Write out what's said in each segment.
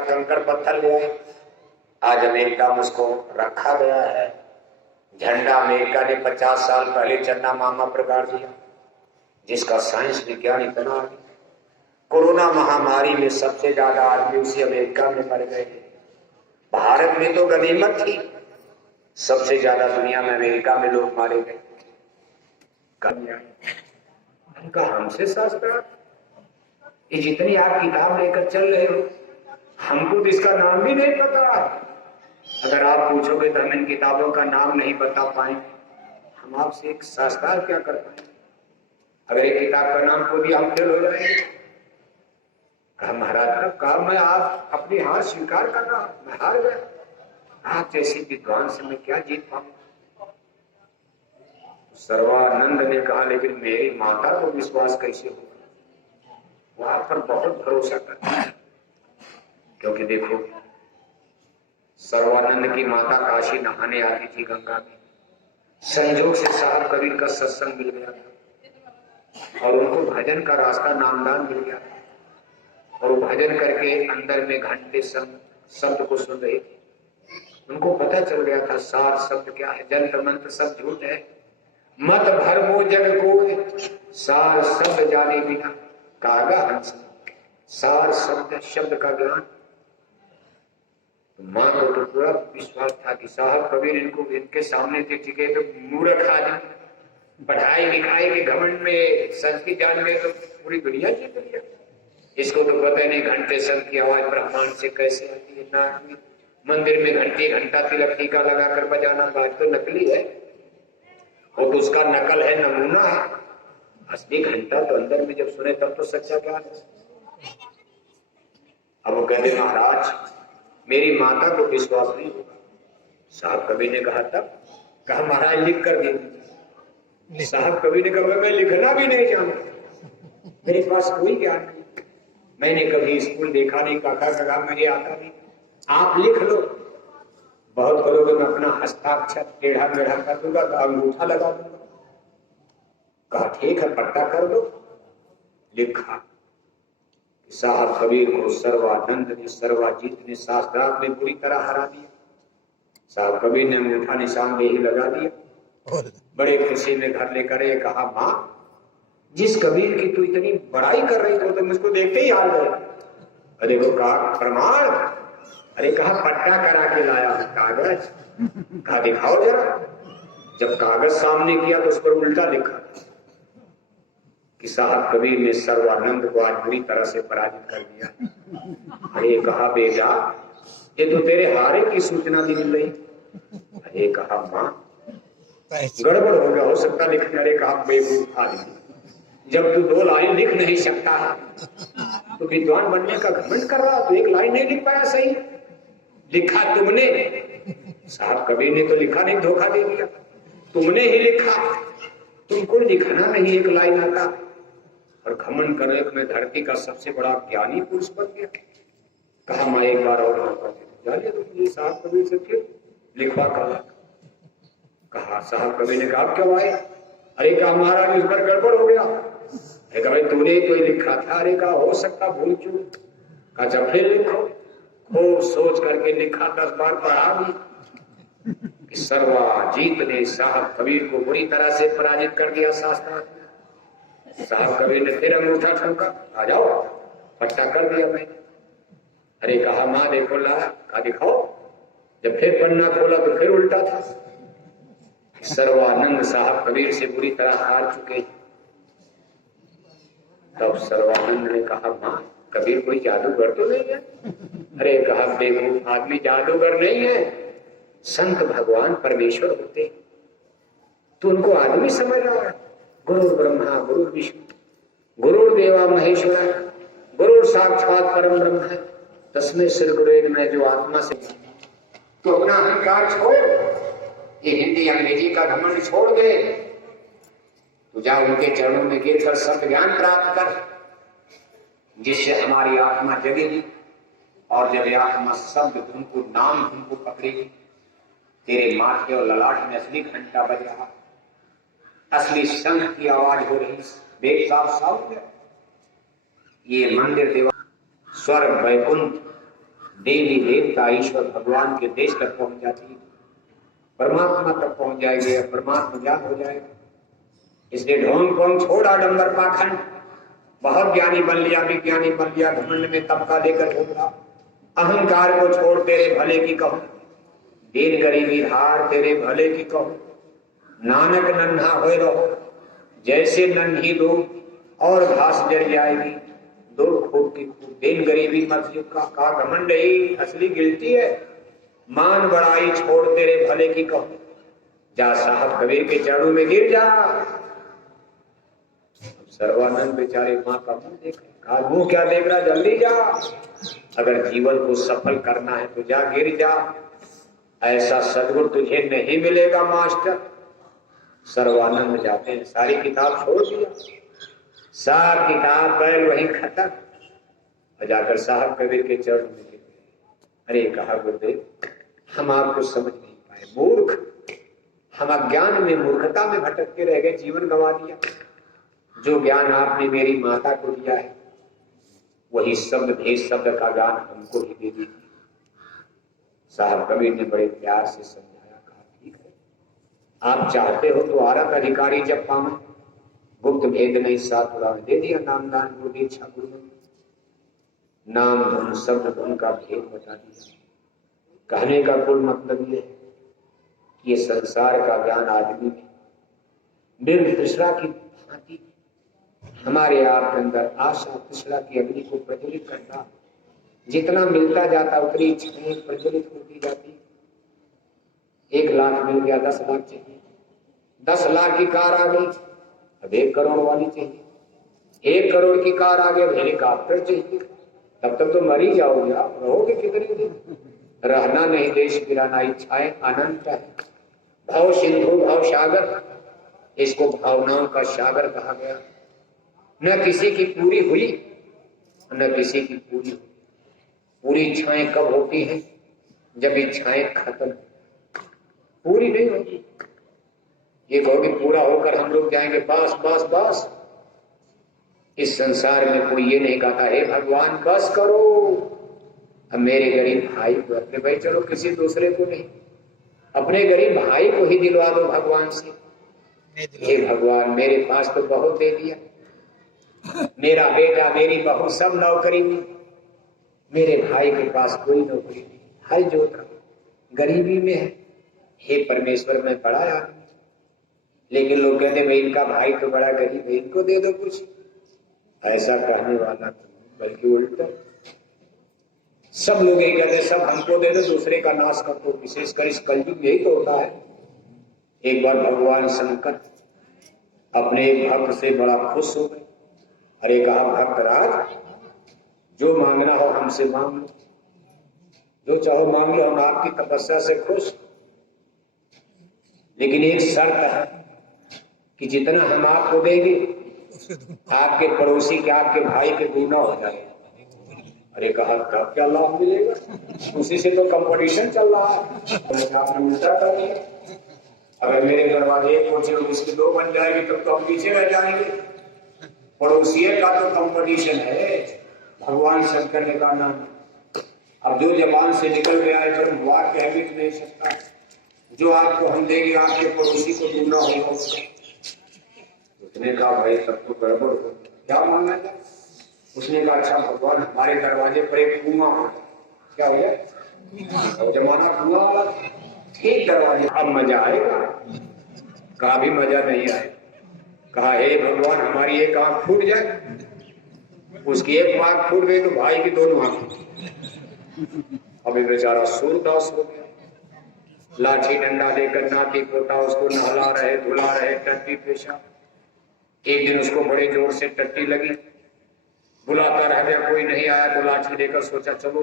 कंकड़ पत्थर ले आए। आज अमेरिका में उसको रखा गया है। झंडा अमेरिका ने 50 साल पहले चन्ना मामा पर गाड़ दिया, जिसका साइंस विज्ञान इतना आगे। कोरोना महामारी में सबसे ज्यादा आदमी उसी अमेरिका में मर गए। भारत में तो गनीमत थी, सबसे ज्यादा दुनिया में अमेरिका में लोग मारे गए। उनका हमसे शास्त्र, ये जितनी आप किताब लेकर चल रहे हो, हमको तो इसका नाम भी नहीं पता। अगर आप पूछोगे तो हम इन किताबों का नाम नहीं बता पाएंगे। हम आपसे एक शास्त्र क्या कर पाएंगे? अगर एक किताब का नाम को भी हम फेल हो जाएंगे। कहा महाराज, कहा मैं आप अपनी हार स्वीकार कर रहा, मैं हार गया। आप जैसे विद्वान से मैं क्या जीत पाऊंगा? सर्वानंद ने कहा लेकिन मेरी माता को विश्वास कैसे होगा? वहां पर बहुत भरोसा करता है, क्योंकि देखो सर्वानंद की माता काशी नहाने आती थी गंगा में। संजोग से साहब कबीर का सत्संग मिल गया था और उनको भजन का रास्ता नामदान मिल गया था और वो भजन करके अंदर में घंटे शब्द को सुन रही थी। उनको पता चल गया था सार शब्द क्या है, जंत्र मंत्र सब झूठ है, मत भरमो जग को सार शब्द जाने बिना कागा हंस। सार शब्द का ज्ञान मां को तो पूरा विश्वास था कि साहब कबीर इनको इनके सामने थे टिके तो मूर्ख आदमी, पढ़ाई लिखाई के घमंड में संस्कृत जान में तो पूरी दुनिया जीत लिया। इसको तो पता नहीं घंटे शब्द की आवाज ब्रह्मांड से कैसे आती है। ना मंदिर में घंटी घंटा तिलक टीका लगाकर बजाना बात तो नकली है, और तो उसका नकल है, नमूना है। असली घंटा तो अंदर में जब सुने तब तो सच्चा ज्ञान है। अब वो कहते महाराज मेरी माता को विश्वास नहीं होगा। साहब कबीर ने कहा तब? कहा महाराज लिख कर दे। साहब कबीर ने कहा मैं लिखना भी नहीं जानता, मेरे पास कोई ज्ञान नहीं, मैंने कभी स्कूल देखा नहीं, कहा मुझे आता नहीं, आप लिख लो। बहुत करोगे मैं अपना हस्ताक्षर टेढ़ा मेढ़ा कर दूंगा, अंगूठा लगा दूंगा। कहा ठीक है पट्टा कर दो। लिखा। साहब कबीर को सर्वानंद ने सर्वाजीत ने शास्त्रार्थ में पूरी तरह हरा दिया। साहब कबीर ने अंगूठा निशान में ही लगा दिया। बड़े खुशी में घर लेकर ये कहा माँ जिस कबीर की तू इतनी बड़ाई कर रही थी तो मुझको देखते ही हार गए। अरे वो कहा प्रमाण? अरे कहा पट्टा करा के लाया कागज। कहा दिखाओ जरा। जब कागज सामने किया तो उस पर उल्टा लिखा कि साहब कबीर ने सर्वानंद को आज बुरी तरह से पराजित कर दिया। अरे कहा बेटा ये तो तेरे हारे की सूचना भी मिल रही। अरे कहा माँ गड़बड़ हो गया, हो सकता लिखने। अरे कहा बेवकूफ आदमी, जब तू 2 लाइन लिख नहीं सकता तो विद्वान बनने का घमंड कर रहा, तो 1 लाइन नहीं लिख पाया सही। लिखा तुमने, साहब कबीर ने तो लिखा नहीं, धोखा दे दिया। तुमने ही लिखा, तुमको लिखना नहीं 1 लाइन आता और घमंड कर मैं धरती का सबसे बड़ा ज्ञानी पुरुष बन गया। कहा मैं एक बार और मौका दे जानिए तो मुझे साहब कबीर से फिर लिखवा कर। कहा साहब कबीर ने कहा क्यों आए? अरे कहा महाराज इस बार गड़बड़ हो गया। भाई तूने तो लिखा था। अरे कहा हो सकता भूल चूक। कहा जब फिर लिखो। खूब सोच करके लिखा, 10 बार पढ़ा भी। सर्वाजीत ने साहब कबीर को बुरी तरह से पराजित कर दिया शास्त्र। साहब कबीर ने फिर अंगूठा ठोका, आ जाओ पट्टा कर दिया मैं। अरे कहा माँ देखो ला। कहा दिखाओ। जब फिर पन्ना खोला तो फिर उल्टा था। सर्वानंद साहब कबीर से बुरी तरह हार चुके। तब सर्वानंद ने कहा माँ कबीर कोई जादूगर तो नहीं है? अरे कहा बेवकूफ आदमी, जादूगर नहीं है, संत भगवान परमेश्वर होते। तो उनको आदमी समझ रहा है। गुरु ब्रह्मा गुरु विष्णु गुरुर्देवा महेश्वर गुरु साक्षात परम ब्रह्म है तस्मै श्री गुरु में जो आत्मा से। तो अपना अहंकार छोड़, ये हिंदी अंग्रेजी का घमंड छोड़ दे, तो जा उनके चरणों में गिरकर सत्य ज्ञान प्राप्त कर, जिससे हमारी आत्मा जगेगी। और जब आत्मा शब्द तुमको नाम तुमको पकड़ेगी, तेरे माथे और ललाट में असली घंटा बज रहा, असली शंख की आवाज हो रही, वेद साफ साफ है। ये मंदिर देवा स्वर्ग वैकुंठ देवी देवता ईश्वर भगवान के देश तक पहुंच जाती है, परमात्मा तक पहुंच जाएगी, परमात्मा ज्ञान हो जाएगा। इसलिए ढोंग पोंग छोड़ आडंबर पाखंड, बहुत ज्ञानी बन लिया, विज्ञानी बन लिया, घमंड में तबका लेकर घूम रहा, अहंकार को छोड़ तेरे भले की कहूं, दीन गरीबी हार तेरे भले की कहूं, नानक नन्हा होए रहो जैसे नन्ही दो और घास जड़ जाएगी, दो खूब की खूब, दिन गरीबी मत का घमंड ही असली गिलती है, मान बड़ाई छोड़ तेरे भले की कहूं, जा साहब कबीर के चरणों में गिर जा। सर्वानंद बेचारे माँ का मुंह देख रहे, मुंह क्या देख रहा, जल्दी जा, अगर जीवन को सफल करना है तो जा गिर जा, ऐसा सदगुरु तुझे नहीं मिलेगा मास्टर। सर्वानंद जाते हैं, सारी किताब छोड़ दिया, सारी किताब बैल वहीं खत्म, और जाकर साहब कबीर के चरण में गिर गए। अरे कहा गुरुदेव हम आपको समझ नहीं पाए, मूर्ख, हम अज्ञान में मूर्खता में भटकते रह गए, जीवन गंवा दिया। जो ज्ञान आपने मेरी माता को दिया है वही शब्द भेद शब्द का ज्ञान हमको ही दे दीजिए। साहब कबीर ने बड़े प्यार से समझाया, कहा ठीक है, आप चाहते हो तो आरत अधिकारी जब पावे, गुप्त भेद नहीं साथ उड़ावे, दे दिया नाम दान गुरु दीक्षा गुरु, नाम धन शब्द धन का भेद बता दिया। कहने का कुल मतलब ये है कि ये संसार का ज्ञान आदमी में बिन तृष्णा की भांति हमारे आप के अंदर आशा तृष्णा की अग्नि को प्रज्वलित करता, जितना मिलता जाता उतनी इच्छाएं प्रज्वलित होती जाती। 1 लाख मिल गया, 10 लाख चाहिए, 10 लाख की कार आ गई, अब 1 करोड़ वाली चाहिए, 1 करोड़ की कार आ गई, अब हेलीकॉप्टर चाहिए, तब तक तो मर ही जाओगे आप, रहोगे कितने दिन, रहना नहीं देश गिराना, इच्छाएं अनंत है। भाव सिंधु भाव सागर, इसको भावनाओं का सागर कहा गया। न किसी की पूरी हुई न किसी की पूरी हुई। पूरी इच्छाएं कब होती हैं, जब इच्छाएं खत्म, पूरी नहीं होगी। ये कहोगे पूरा होकर हम लोग जाएंगे, बस बस बस, इस संसार में कोई ये नहीं कहता हे भगवान बस करो, अब मेरे गरीब भाई को, अपने भाई चलो किसी दूसरे को नहीं, अपने गरीब भाई को ही दिलवा दो भगवान से। हे भगवान मेरे पास तो बहुत दे दिया, मेरा बेटा मेरी बहू सब नौकरी में, मेरे भाई के पास कोई नौकरी नहीं, हल जोत रहा, गरीबी में है। हे परमेश्वर मैं बड़ा आदमी, लेकिन लोग कहते भाई इनका भाई तो बड़ा गरीब है, इनको दे दो कुछ। ऐसा कहने वाला बल्कि उल्टा, सब लोग यही कहते सब हमको दे दो, दूसरे का नाश कर दो। विशेषकर इस कलयुग यही तो होता है। एक बार भगवान शंकर अपने एक भक्त से बड़ा खुश हो गए। अरे कहा भक्त राज, जो मांगना हो हमसे मांग लो, जो चाहो मांग लो, हम आपकी तपस्या से खुश, लेकिन एक शर्त है कि जितना हम आपको देंगे आपके पड़ोसी के, आपके भाई के दूना हो जाए। अरे कहा तब क्या लाभ मिलेगा, उसी से तो कंपटीशन चल रहा है। आपने उल्टा कर दिया, अगर मेरे दरवाजे एक पहुंचे उसके 2 बन जाएगी तब तो हम पीछे रह जाएंगे। पड़ोसी का तो कंपटीशन है। भगवान शंकर ने कहा ना, अब जो जबान से निकल गया है फिर वाक कह भी नहीं सकता, जो आपको हम देंगे आपके पड़ोसी को दूना होगा। उसने कहा भाई सब तो गड़बड़ हो, क्या मानना है? उसने कहा अच्छा भगवान हमारे दरवाजे पर एक कुआं हो, क्या हो गया जमाना कुआं वाला, ठीक दरवाजे, अब मजा आएगा। कहा भी मजा नहीं आएगा। कहा हे भगवान हमारी एक आंख फूट जाए, उसकी एक आंख फूट गई तो भाई की दोनों आंख। अभी बेचारा सूरदास हो गया, लाठी डंडा लेकर नाती पोता उसको नहला रहे धुला रहे, टट्टी पेशा। एक दिन उसको बड़े जोर से टट्टी लगी, बुलाता रह गया, कोई नहीं आया तो लाठी लेकर सोचा चलो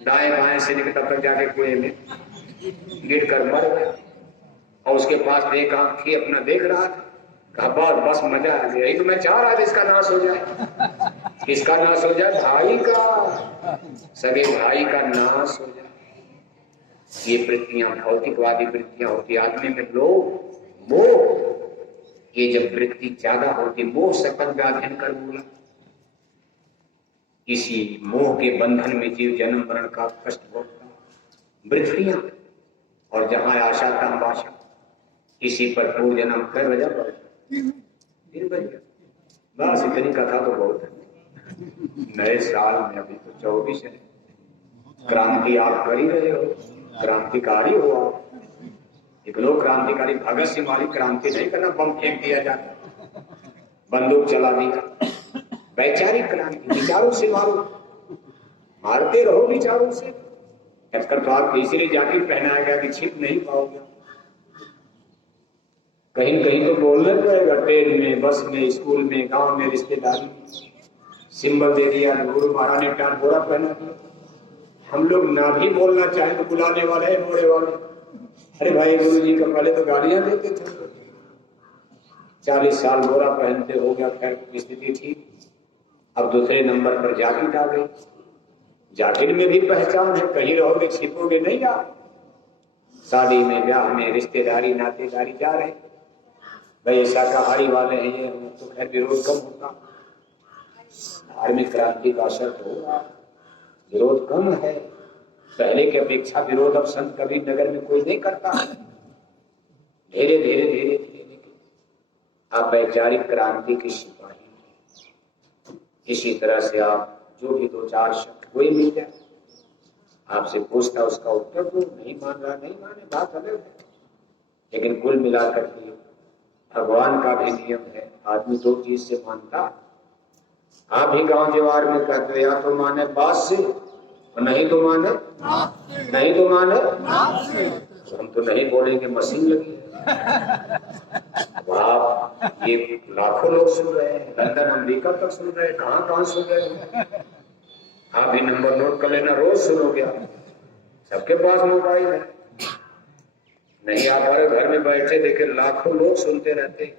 दाएं बाएं से निकल, तब तक जाके कुएं में गिर कर मर गया। और उसके पास एक आंख थी, अपना देख रहा था। कहा बस मजा आ गया, तो मैं चाह रहा था इसका नाश हो जाए। किसका नाश हो जाए? भाई का, सगे भाई का नाश हो जाए। ये वृत्तियां भौतिकवादी वृत्तियां होती, आदमी में लोभ मोह, ये जब वृत्ति ज्यादा होती, मोह सकल व्याधीन कर बोला, इसी मोह के बंधन में जीव जन्म मरण का कष्ट भोगता, वृत्तियां और जहां आशा तहां आशा, इसी पर पूर्व जन्म कर बजा बस इतनी कथा तो बहुत है। नए साल में अभी तो 24 है, क्रांति आप कर ही रहे हो, क्रांतिकारी हो आप। एक लोग क्रांतिकारी भगत सिंह वाली क्रांति नहीं करना, बम फेंक दिया जाता, बंदूक चला दिया। वैचारिक क्रांति, विचारों से मारो, मारते रहो विचारों से। टक्कर तो आपको इसीलिए जाके पहनाया गया कि छिप नहीं पाओगे। कहीं कहीं तो बोलना पड़ेगा, ट्रेन में, बस में, स्कूल में, गांव में, रिश्तेदारी में सिंबल दे दिया, गुरु महाराज ने टाट बोरा पहना दिया। हम लोग ना भी बोलना चाहे तो बुलाने वाले हैं मोड़े वाले, अरे भाई गुरु जी का पहले तो गालियां देते थे, 40 साल बोरा पहनते हो गया, खैर स्थिति थी। अब दूसरे नंबर पर जाकिट आ गई, जाकिट में भी पहचान है, कहीं रहोगे छिपोगे नहीं आप। शादी में, ब्याह में, रिश्तेदारी नातेदारी जा रहे, भाई शाकाहारी वाले हैं ये, तो खैर विरोध कम होता। धार्मिक क्रांति का असर तो होगा, विरोध कम है पहले की अपेक्षा। विरोध अब संत कबीर नगर में कोई नहीं करता, धीरे धीरे धीरे धीरे आप वैचारिक क्रांति की सिपाही। इसी तरह से आप जो भी 2-4 शब्द कोई मिल जाए, आपसे पूछता उसका उत्तर दो, नहीं मान रहा नहीं माने, बात अलग है। लेकिन कुल मिलाकर के भगवान का भी नियम है, आदमी 2 चीज से मानता। आप भी गांव जवार में कहते हो, या तो माने बात से और नहीं तो माने नहीं तो माने तो हम तो नहीं बोलेंगे, मशीन लगी वाह। ये लाखों लोग सुन रहे हैं, लंदन अमेरिका तक सुन रहे हैं, कहां कहां सुन रहे हैं। आप भी नंबर नोट कर लेना, रोज सुनोगे आप, सबके पास मोबाइल है। नहीं आप हमारे घर में बैठे देखे लाखों लोग सुनते रहते,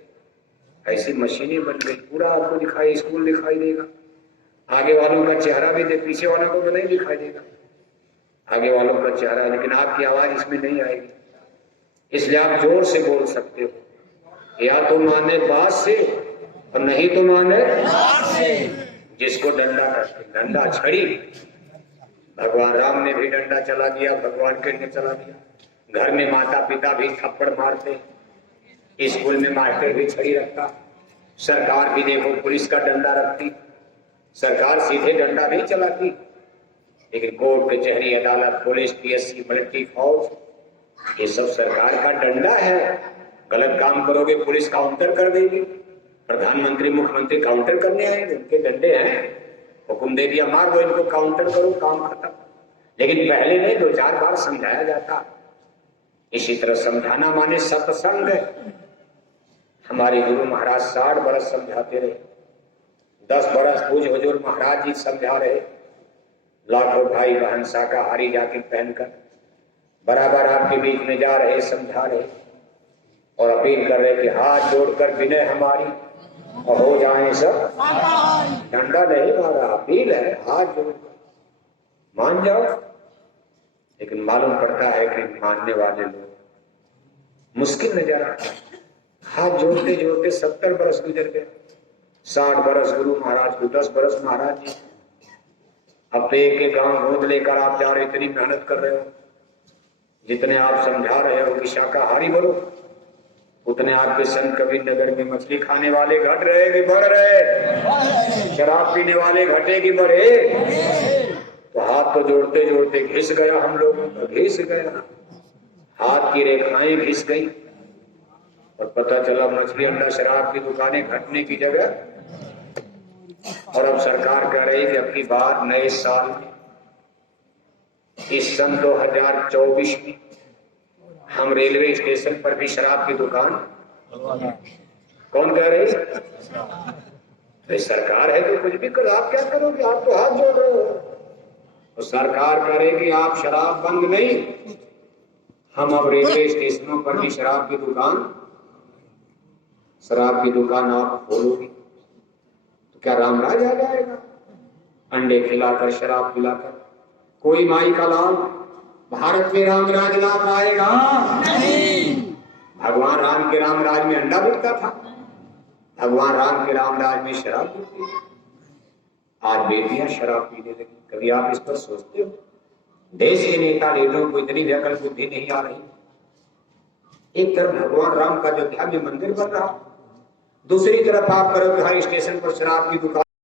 ऐसी मशीनें बन गई, पूरा आपको दिखाई, स्कूल दिखाई देगा, आगे वालों का चेहरा भी देख, पीछे वालों को तो नहीं दिखाई देगा, आगे वालों का चेहरा, लेकिन आपकी आवाज इसमें नहीं आएगी। इसलिए आप जोर से बोल सकते हो, या तो माने बात से और नहीं तो माने जिसको डंडा करते, डंडा छड़ी, भगवान राम ने भी डंडा चला दिया, भगवान कृष्ण ने चला दिया। घर में माता पिता भी थप्पड़ मारते, स्कूल में मास्टर भी छड़ी रखता, सरकार भी देखो पुलिस का डंडा रखती। सरकार सीधे डंडा नहीं चलाती, लेकिन कोर्ट कचहरी अदालत पुलिस पीएससी मिलिट्री फौज ये सब सरकार का डंडा है। गलत काम करोगे पुलिस काउंटर कर देगी, प्रधानमंत्री मुख्यमंत्री काउंटर करने आएंगे, उनके डंडे हैं, हुक्म दे दिया मार दो इनको, काउंटर करो, काम खत्म। लेकिन पहले नहीं, 2-4 बार समझाया जाता। इसी तरह समझाना माने सत्संग। हमारे गुरु महाराज 60 बरस समझाते रहे, 10 बरस पूज हुजूर महाराज जी समझा रहे, लाखों भाई बहन शाकाहारी जाकिट पहनकर बराबर आपके बीच में जा रहे, समझा रहे और अपील कर रहे कि हाथ जोड़कर विनय हमारी और हो जाए सब। डंडा नहीं मारा, अपील है, हाथ जोड़कर मान जाओ। लेकिन मालूम पड़ता है कि मानने वाले लोग मुश्किल नजर आता है। हाथ जोड़ते जोड़ते 70 बरस गुजर गए, 60 बरस गुरु महाराज को, 10 बरस महाराज जी। अब एक गांव गोद लेकर आप जा रहे, इतनी मेहनत कर रहे हो, जितने आप समझा रहे हो कि शाकाहारी बनो, उतने आपके संत कबीर नगर में मछली खाने वाले घट रहे कि बढ़ रहे, शराब पीने वाले घटे कि बढ़े। तो हाथ तो जोड़ते जोड़ते घिस गया, हम लोगों का घिस गया, हाथ की रेखाएं घिस गई और पता चला मछली अंडा शराब की दुकानें घटने की जगह। और अब सरकार कह रही कि अब की बार नए साल में, इस सन 2024 में हम रेलवे स्टेशन पर भी शराब की दुकान, कौन कह रही? सरकार है तो कुछ भी करो, आप क्या करोगे? आप तो हाथ जोड़ रहे हो। तो सरकार करेगी आप शराब बंद नहीं, हम अब रेलवे स्टेशनों पर भी शराब की दुकान आप खोलोगे तो क्या रामराज आ जाएगा? अंडे खिलाकर शराब पिलाकर कोई माई का लाल भारत में रामराज ला पाएगा नहीं। भगवान राम के रामराज में अंडा बिकता था, भगवान राम के रामराज में शराब बिकती थी। आज बेटियां शराब पीने लगी। कभी आप इस पर सोचते हो? देश के नेता लीडरों को इतनी व्याकल बुद्धि नहीं आ रही। एक तरफ भगवान राम का अयोध्या में मंदिर बन रहा, दूसरी तरफ आप करो हर स्टेशन पर शराब की दुकान